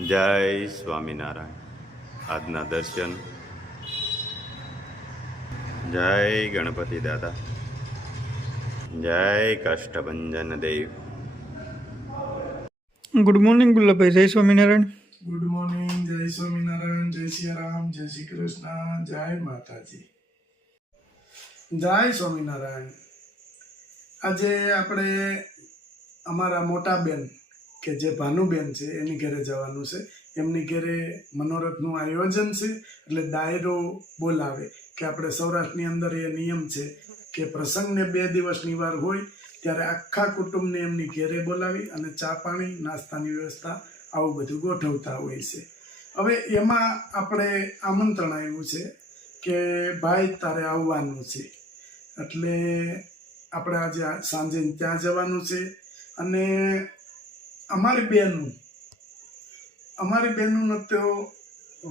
જય સ્વામિનારાયણ. આજના દર્શન. જય ગણપતિ દાદા. જય કાષ્ટભંજન દેવ. Good morning Gullabhai. જય સ્વામિનારાયણ. Good morning. જય સ્વામિનારાયણ. જય સિયારામ. જય શ્રી કૃષ્ણ. જય માતાજી. જય સ્વામિનારાયણ. આજે આપણે અમારા મોટા બેન કે જે ભાનુબેન છે એની ઘરે જવાનું છે. એમની ઘરે મનોરથનું આયોજન છે, એટલે ડાયરો બોલાવે કે આપણે સૌરાષ્ટ્રની અંદર એ નિયમ છે કે પ્રસંગને 2 દિવસની વાર હોય ત્યારે આખા કુટુંબને એમની ઘરે બોલાવી અને ચા પાણી નાસ્તાની વ્યવસ્થા આવું બધું ગોઠવતા હોય છે. હવે એમાં આપણે આમંત્રણ આવ્યું છે કે ભાઈ તારે આવવાનું છે, એટલે આપણે આજે સાંજે ત્યાં જવાનું છે. અને અમારી બહેનનું તો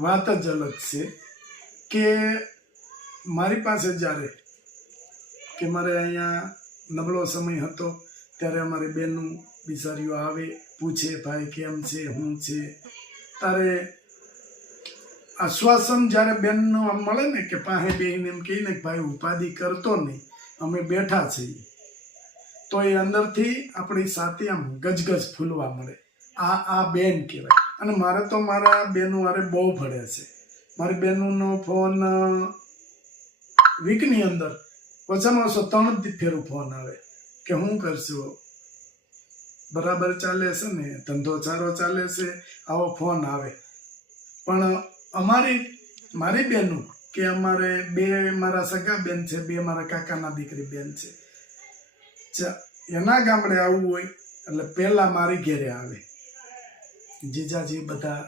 વાત જ અલગ છે કે મારી પાસે જ્યારે કે મારે અહીંયા નબળો સમય હતો ત્યારે અમારી બહેનું બિચારીઓ આવે, પૂછે ભાઈ કેમ છે, શું છે. તારે આશ્વાસન જ્યારે બેનનું આમ મળે ને કે પાસે બેહીને એમ કહીને કે ભાઈ ઉપાધિ કરતો નહીં, અમે બેઠા છીએ, તો એ અંદરથી આપણી સાથે આમ ગજગજ ફૂલવા મળે. આ બેન કહેવાય. અને મારે તો મારા બેનો હારે બહુ ભળે છે. મારી બહેનોનો ફોન વીકની અંદર ઓછામાં ઓછો 3 ફેરું ફોન આવે કે શું કરશો, બરાબર ચાલે છે ને, ધંધો સારો ચાલે છે, આવો ફોન આવે. પણ મારી બહેનો કે અમારે 2 મારા સગા બેન છે, 2 મારા કાકાના દીકરી બેન છે, એના ગામડે આવવું હોય એટલે પહેલા મારી ઘેરે આવે. જીજાજી બધા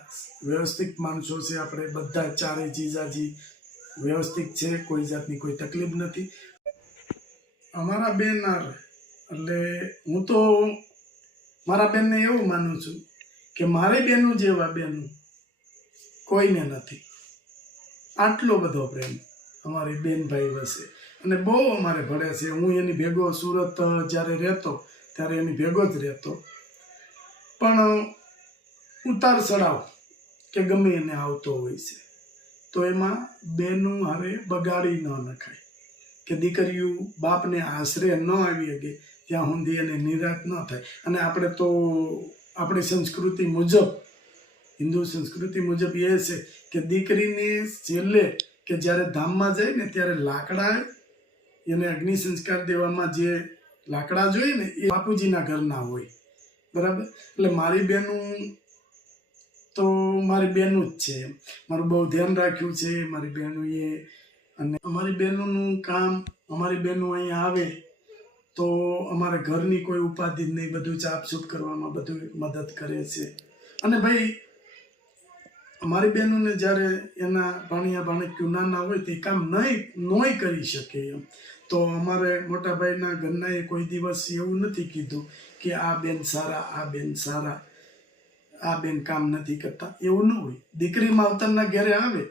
વ્યવસ્થિત માણસો છે, આપણે બધા 4 જીજાજી વ્યવસ્થિત છે, કોઈ જાતની કોઈ તકલીફ નથી. અમારા બેન એટલે હું તો મારા બેનને એવું માનું છું કે મારી બેનું જેવા બેનું કોઈને નથી. આટલો બધો પ્રેમ અમારી બેન ભાઈ વસે અને બહુ અમારે ભળે છે. હું એની ભેગો સુરત જ્યારે રહેતો ત્યારે એની ભેગો જ રહેતો, પણ ઉતાર ચડાવ કે ગમે એને આવતો હોય છે તો એમાં બેનું હવે બગાડી ન નખાય કે દીકરીઓ બાપને આશરે ન આવી શકે ત્યાં સુધી એને નિરાશ ન થાય. અને આપણે તો આપણી સંસ્કૃતિ મુજબ, હિન્દુ સંસ્કૃતિ મુજબ એ છે કે દીકરીને છેલ્લે કે જ્યારે ધામમાં જાય ને ત્યારે લાકડા એને અગ્નિ સંસ્કાર દેવામાં જે લાકડા જોઈએ ને એ બાપુજીના ઘરના હોય, બરાબર. એટલે મારી બહેનું તો મારી બહેનું જ છે. મારું બહુ ધ્યાન રાખ્યું છે મારી બહેનોએ. અને અમારી બહેનોનું કામ, અમારી બહેનો અહીંયા આવે તો અમારે ઘરની કોઈ ઉપાધિ નહીં, બધું ચાપચૂપ કરવામાં બધું મદદ કરે છે. અને ભાઈ અમારી બહેનોને જ્યારે એના ભાણિયા ભાણિયું નાના હોય તે કામ નોય કરી શકે એમ, તો અમારે મોટા ભાઈના ઘરના એ કોઈ દિવસ એવું નથી કીધું કે આ બેન સારા, આ બેન સારા, આ બેન કામ નથી કરતા, એવું ન હોય. દીકરી માવતરના ઘરે આવે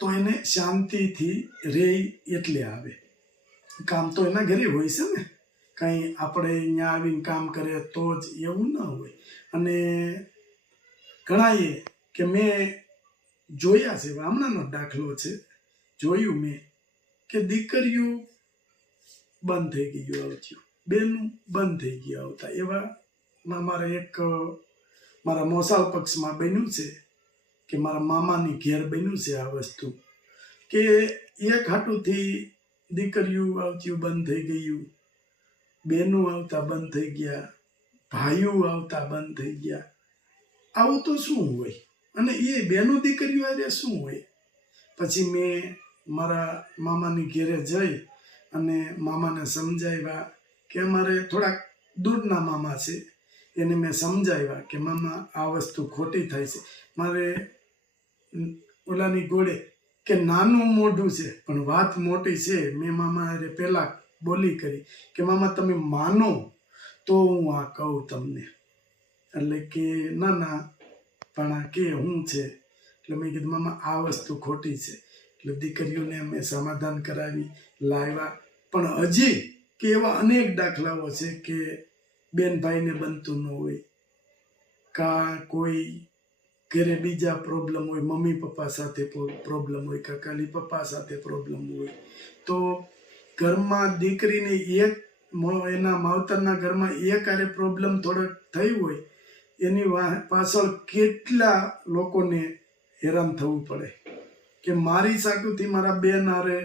તો એને શાંતિથી રહે એટલે આવે. કામ તો એના ઘરે હોય છે ને, કંઈ આપણે અહીંયા આવીને કામ કરે તો જ, એવું ન હોય. અને ઘણાએ કે મેં જોયા છે, હમણાંનો દાખલો છે, જોયું મેં કે દીકરીઓ બંધ થઈ ગયું આવતી, બેનું બંધ થઈ ગયું આવતા. એવામાં મારા મોસાળ પક્ષમાં બન્યું છે કે મારા મામાની ઘેર બન્યું છે આ વસ્તુ કે એક હાટુથી દીકરીઓ આવતી બંધ થઈ ગયું, બહેનો આવતા બંધ થઈ ગયા, ભાઈઓ આવતા બંધ થઈ ગયા. આવું તો શું હોય? અને એ બહેનો દીકરીઓ આજે શું હોય? પછી મેં મારા મામાની ઘેરે જઈ અને મામાને સમજાવ્યા કે અમારે થોડાક દૂરના મામા છે, એને મેં સમજાવ્યા કે મામા આ વસ્તુ ખોટી થાય છે. મારે ઓલાની ગોળે કે નાનું મોઢું છે પણ વાત મોટી છે. મેં મામા અરે પહેલાં બોલી કરી કે મામા તમે માનો તો હું આ કહું તમને. એટલે કે ના પણ કે હું છે. એટલે મેં કીધું મામા આ વસ્તુ ખોટી છે. એટલે દીકરીઓને અમે સમાધાન કરાવી લાવ્યા. પણ હજી કે એવા અનેક દાખલાઓ છે કે બેન ભાઈને બનતું ન હોય, કાં કોઈ ઘરે બીજા પ્રોબ્લેમ હોય, મમ્મી પપ્પા સાથે પ્રોબ્લેમ હોય, કાકાલી પપ્પા સાથે પ્રોબ્લેમ હોય, તો ઘરમાં દીકરીને એના માવતરના ઘરમાં એક આરે પ્રોબ્લેમ થોડોક થઈ હોય, એની પાછળ કેટલા લોકોને હેરાન થવું પડે કે મારી સાકુથી મારા બેન આરે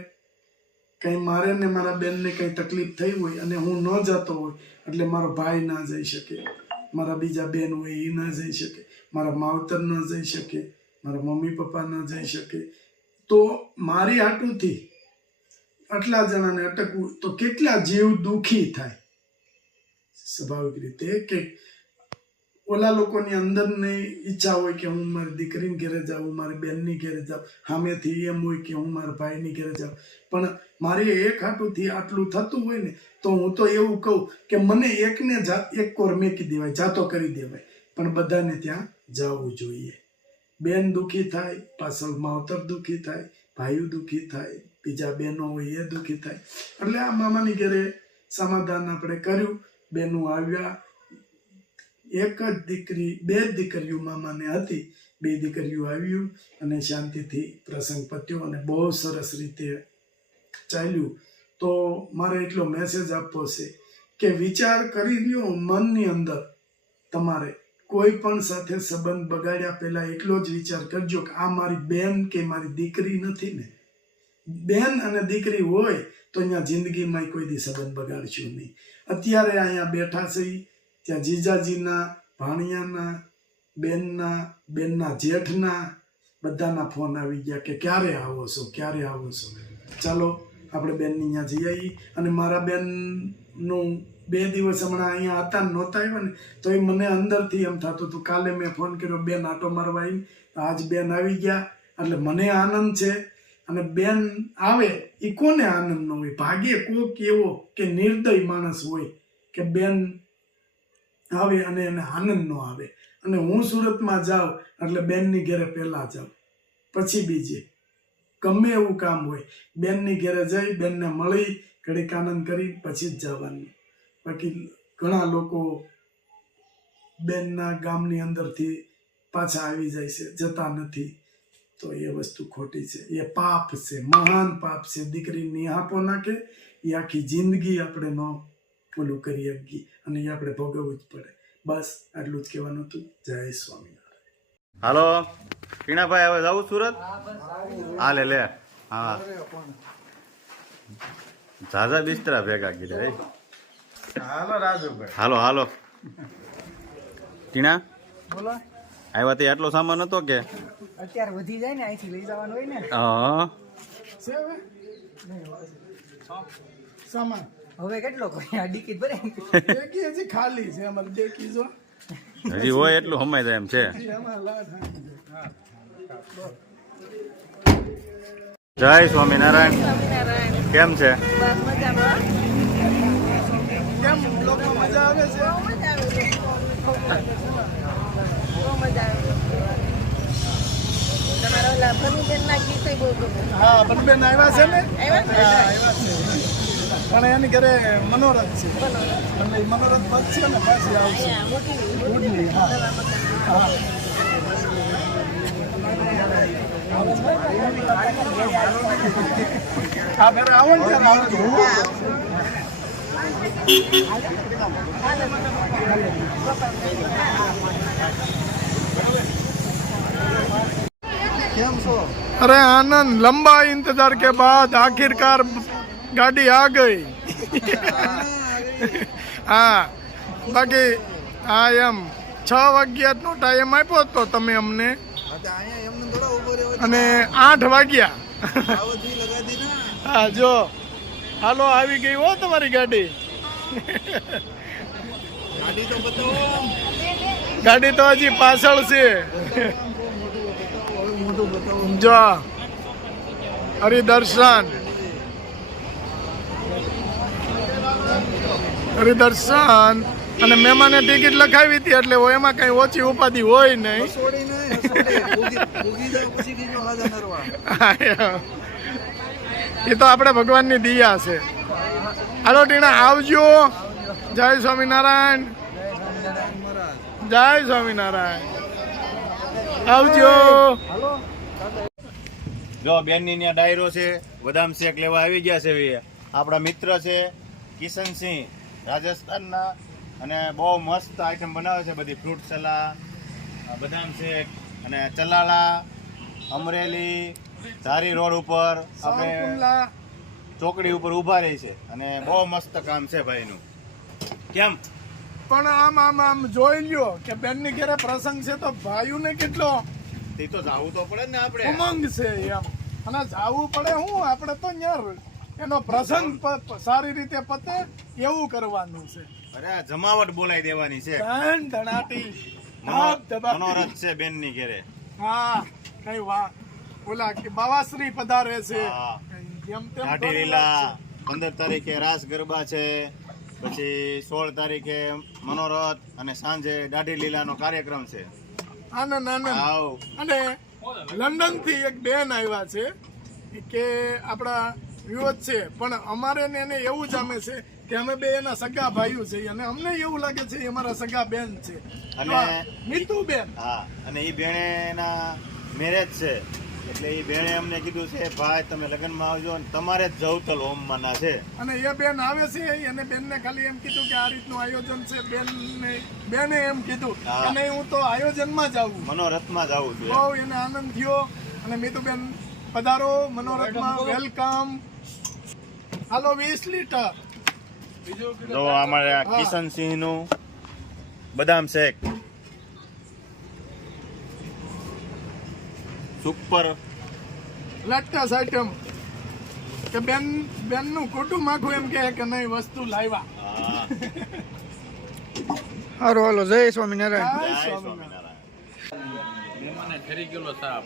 કંઈ મારે ને મારા બેનને કંઈ તકલીફ થઈ હોય અને હું ન જતો હોય એટલે મારો ભાઈ ના જઈ શકે, મારા બીજા બેન હોય એ ના જઈ શકે, મારા માવતર ન જઈ શકે, મારા મમ્મી પપ્પા ન જઈ શકે, તો મારી આટુથી આટલા જણાને અટકવું તો કેટલા જીવ દુઃખી થાય. સ્વાભાવિક રીતે કે ઓલા લોકોની અંદરની ઈચ્છા હોય કે હું મારી દીકરીને ઘેરે જાઉં, મારી બેનની ઘેરે જાઉં, સામેથી એમ હોય કે હું મારા ભાઈની ઘેરે જાઉં, પણ મારી એક હાટુથી આટલું થતું હોય ને તો હું તો એવું કહું કે મને એકને એક કોર મેકી દેવાય, જાતો કરી દેવાય, પણ બધાને ત્યાં જવું જોઈએ. બેન દુઃખી થાય, પાછળ માવતર દુઃખી થાય, ભાઈઓ દુઃખી થાય, બીજા બહેનો હોય એ દુઃખી થાય. એટલે આ મામાની ઘરે સમાધાન આપણે કર્યું, બેનો આવ્યા, એક જ દીકરી, બે દીકરીઓ મામાને હતી, બે દીકરીઓ આવ્યું અને શાંતિથી પ્રસંગ પત્યો અને બહુ સરસ રીતે ચાલ્યું. તો મારે એટલો મેસેજ આપવો છે કે વિચાર કરી લ્યો મનની અંદર, તમારે કોઈ પણ સાથે સંબંધ બગાડ્યા પહેલા એટલો જ વિચાર કરજો કે આ મારી બેન કે મારી દીકરી નથી ને. બેન અને દીકરી હોય તો અહીંયા જિંદગીમાં કોઈ દી સંબંધ બગાડશો નહીં. અત્યારે અહીંયા બેઠા છે ત્યાં જીજાજીના, ભાણિયાના, બેનના જેઠના બધાના ફોન આવી ગયા કે ક્યારે આવો છો, ક્યારે આવો છો. ચાલો આપણે બેનની ત્યાં જઈ આવી. અને મારા બેનનું 2 દિવસ હમણાં અહીંયા હતા ને નહોતા આવ્યા ને તો એ મને અંદરથી એમ થતું હતું. કાલે મેં ફોન કર્યો, બેન આટો મારવા આવી, આજ બેન આવી ગયા એટલે મને આનંદ છે. અને બેન આવે એ કોને આનંદ ન હોય? ભાગ્યે કોક એવો કે નિર્દય માણસ હોય કે બેન આવે અને એને આનંદ ન આવે. અને હું સુરતમાં જાઉં એટલે બેનની ઘરે પહેલા જાઉં, પછી બીજે ગમે એવું કામ હોય બેનની ઘરે જઈ બેનને મળી ઘડીક આનંદ કરી પછી જ જવાનું. બાકી ઘણા લોકો બેનના ગામની અંદરથી પાછા આવી જાય છે, જતા નથી. તો એ વસ્તુ ખોટી છે, એ પાપ છે, મહાન પાપ છે. દીકરી નિહાપો નાખે એ આખી જિંદગી આપણે ન ઓલું કરી શકીએ અને એ આપણે ભોગવવું જ પડે. બસ આટલું જ કહેવાનું હતું. જય સ્વામિનારાયણ. હાલો ટીણાભાઈ, હવે જાવું સુરત? હા લે હા, ઝાઝા બિસ્તરા ભેગા કીધા. હાલો રાજુભાઈ, હાલો ટીણા, બોલો. આવ્યા તે આટલો સામાન હતો કે અત્યારે વધી જાય ને, અહીંથી લઈ જવાનું હોય ને. હા છે હવે સામાન હવે કેટલો કોઈ આ ટિકિટ ભરે દેખી હજી ખાલી છે અમારે. દેખી જો હજી હોય એટલું હમાઈ જાય એમ છે. જય સ્વામિનારાયણ. કેમ છે? કેમ લોકો મજા આવે છે? હા, બનબેન આવ્યા છે ને? આવ્યા છે. પણ એની ઘરે મનોરથ છે, એટલે મનોરથ બચશે ને પાછી આવશે. ઉડની, હા હા. હા ઘરે આવો ને ત્યારે આવજો. કેમ છો? अरे आनंद, लंबा इंतजार के बाद आखिरकार गाड़ी आ गई. હા બાકી હા એમ 6 વાગ્યાનો ટાઈમ આપ્યો તો તમે અમને અને 8 વાગ્યા. હા જો હાલો આવી ગઈ હો તમારી ગાડી. ગાડી તો હજી પાછળ છે. જો હરિદર્શન અને મહેમાને ટિકિટ લખાવી હતી એટલે એમાં કઈ ઓછી ઉપાધિ હોય નહીં. એ તો આપણે ભગવાનની દિયા છે. હાલો ટીણા આવજો. જય સ્વામિનારાયણ. જય સ્વામિનારાયણ. આવજો. જો બેનની ત્યાં ડાયરો છે, બદામ શેક લેવા આવી ગયા છે. આપણા મિત્ર છે કિશનસિંહ રાજસ્થાનના, અને બહુ મસ્ત આઈટમ બનાવે છે બધી. ફ્રૂટ સલા, બદામ શેક અને ચલાલા, અમરેલી ધારી રોડ ઉપર આપણે ચોકડી ઉપર ઊભા રહી છે, અને બહુ મસ્ત કામ છે ભાઈનું. કેમ પણ આમ જોઈ લ્યો કે બેન ની ઘરે પ્રસંગ છે તો ભાઈઓ ને કેટલો તે તો જાવું તો પડે ને આપણે. ઉમંગ છે એમ, અને જાવું પડે. હું આપણે તો યાર એનો પ્રસંગ સારી રીતે પતે એવું કરવાનું છે. અરે જમાવટ બોલાઈ દેવાની છે. ધન ધનાટી મનોરથ છે બેન ની ઘરે. હા, કઈ વાહ, ઓલા કે બાવાશ્રી પધારે છે. હા. જેમ તેમ ઘાટી લીલા 15 તારીખે રાસ ગરબા છે, પછી 16 તારીખે મનોરથ, અને સાંજે દાઢી લીલાનો કાર્યક્રમ છે. આનંદ આનંદ. આવ. અને લંડન થી એક બેન આવ્યા છે કે આપણા વિરોધ છે, પણ અમારે ને એને એવું જામે છે કે અમે બે એના સગા ભાઈઓ છે, અને અમને એવું લાગે છે એ અમારા સગા બેન છે. અને મીતુ બેન. હા, અને એ બેણે એના મેરેજ છે, એટલે એ બેણે અમને કીધું છે ભાઈ તમે લગ્નમાં આવજો, અને તમારે જ જવતલ હોમમાંના છે. અને એ બેન આવે છે, અને બેનને ખાલી એમ કીધું કે આ રીતનું આયોજન છે. બેને એમ કીધું હા. કે નહીં, હું તો આયોજનમાં જ આવું. મનોરથમાં જ આવું બહુ જોઈએ. એને આનંદ થયો. અને મીતુબેન પધારો મનોરથમાં, વેલકમ. હાલો 20 લીટર. જો અમારે આ કિશનસિંહ નું બદામ શેક સુપર લેટેસ્ટ આઈટમ કે બેન નું કુટુંબ આખું એમ કે નહીં વસ્તુ લાવ્યા. હા. હારો હાલો, જય સ્વામિનારાયણ. જય જય સ્વામિનારાયણ. ફરી ગયેલો સાપ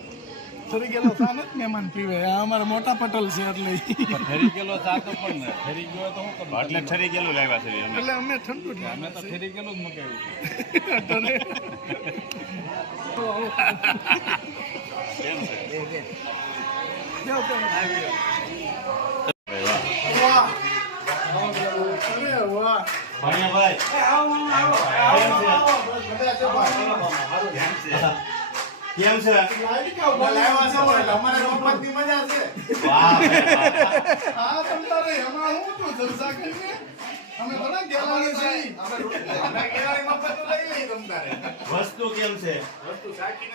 ફરી ગયેલો ચા નથી મહેમાન પીવે. આ અમારા મોટા પટેલ છે એટલે ફરી ગયેલો ચા તો પણ ને ફરી ગયો તો હું કરું? એટલે ઠરી ગયેલું લાવ્યા છે અમે. એટલે અમે ઠંડુ જ અમે તો ફરી ગયેલું જ મગાવ્યું કેમ છે? વાહ. અરે વાહ. ભાણિયાભાઈ, કેમ છે? લાવ્યા છે વાહ હા, તમતારે એમાં હું તો જલસા કરીને અમે થોડા ગેલાની છે. વસ્તુ કેમ છે? સાચી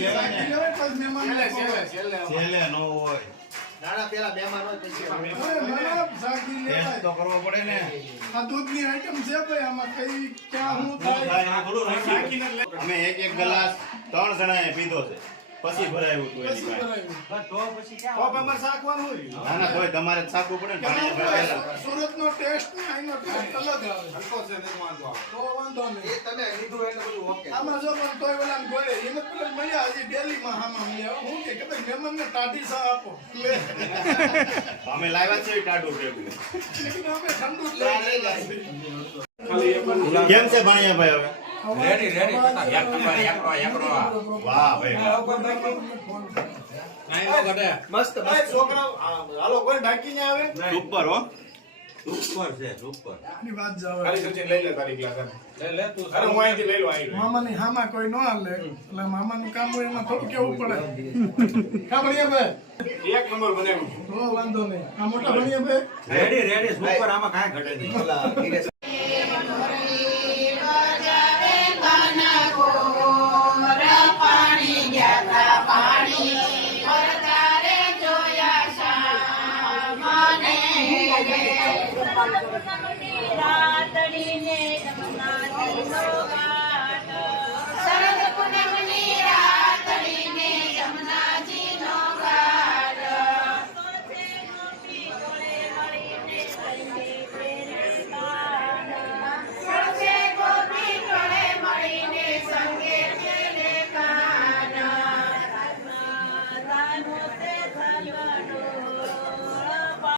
લેવાય ને? પછી મહેમાનને છેલ્લે ન હોય. અરે ના, સાકી ટેસ્ટ લેવાય. તો કરવો પડે ને. આ દૂધની આઈટમ છે ભાઈ, આમાં કઈ ક્યાં શું શું થાય. થાય એનું થોડું નક્કી. અમે એક ગ્લાસ 3 જણાએ પીધો છે, પછી ભરાયું હતું એની પછી પાસે. કરાવ્યું. ના ના, તોય તમારે જ સાકવું પડે ને. ભાણિયાભાઈ વહેલા. સુરતનો ટેસ્ટ ને અહીંનો ટેસ્ટ અલગ આવે. તો વાંધો નહીં. આમાં જો પણ તોય ઓલાને ગોળે હિંમત પેલા જ મળ્યા હજી ડેલીમાં હામાં મળ્યા. હું કે ભાઈ મહેમાનને ટાઢી સા આપો. લે. અમે લાવ્યા છે ટાઢું ભેગું. લેકિન અમે ઠંડુ જ લઈ જાય. કેમ છે ભાણિયાભાઈ હવે? રેડી રેડી પતા એકડો એકડો વાહ ભાઈ વાહ. કાઈ નો ઘટે સુપર હો. સુપર છે સુપર આની વાત જાવ. લે લે તું મામાની હામાં કોઈ ન હાલે, એટલે મામાનું કામ હોય એમાં થોડું કેવું પડે. કા ભણિયાભાઈ? તો વાંધો નહીં. આ મોટા ભણિયાભાઈ રેડી રેડી સુપર આમાં કાઈ ઘટે નહીં રાતડીને જમના